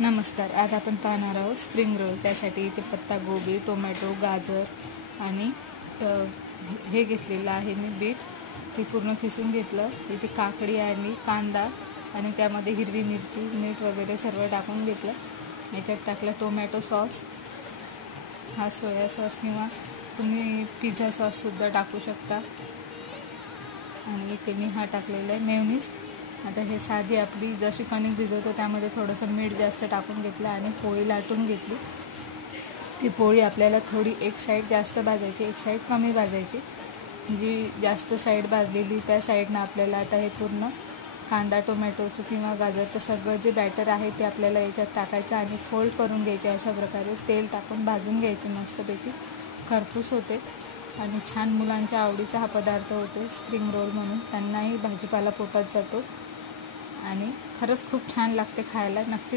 नमस्कार. आज आपण पाहणार आहोत स्प्रिंग रोल. त्यासाठी इथे पत्ता गोबी, टोमॅटो, गाजर आणि हे घेतलेलं आहे मी बीट, ते पूर्ण खिसून घेतलं. इथे काकडी आणि कांदा आणि त्यामध्ये हिरवी मिरची, मीठ वगैरे सर्व टाकून घेतलं. याच्यात टाकलं टोमॅटो सॉस, हा सोया सॉस किंवा तुम्ही पिझ्झा सॉससुद्धा टाकू शकता. आणि इथे मी हा टाकलेला आहे मेयोनीज. आता हे साधी आपली जशी कणिक भिजवतो त्यामध्ये थोडंसं मीठ जास्त टाकून घेतलं आणि पोळी लाटून घेतली. ती पोळी आपल्याला थोडी एक साईड जास्त भाजायची, एक साईड कमी भाजायची. जी जास्त साईड भाजलेली त्या साईडनं आपल्याला आता हे पूर्ण कांदा, टोमॅटोचं किंवा गाजरचं सगळं जे बॅटर आहे ते आपल्याला याच्यात टाकायचं आणि फोल्ड करून घ्यायचे. अशा प्रकारे तेल टाकून भाजून घ्यायचे. मस्तपैकी खरपूस होते आणि छान मुलांच्या आवडीचा हा पदार्थ होतो स्प्रिंग रोल म्हणून. त्यांनाही भाजीपाला पोटात जातो आणि खरंच खूप छान लागते खायला. नक्की